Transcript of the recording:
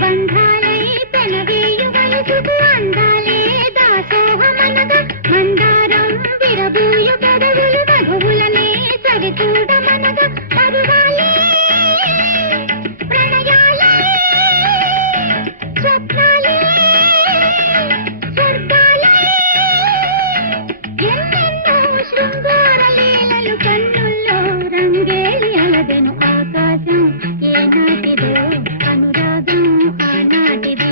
బంధాలై పెనవేయు వయసుకు అందాలే దాసోహమనగా మందారం విరబూయు పెదవులు మధువులనే సరిచూడమనగా పరువాలే ప్రణయాలే స్వప్నాలే స్వర్గాలే ఎన్నెన్నో శృంగార లీలలు కన్నుల్లో రంగేలి అలదెను ఆకాశం ఏనాటిదో అనురాగం ఆనాటిదో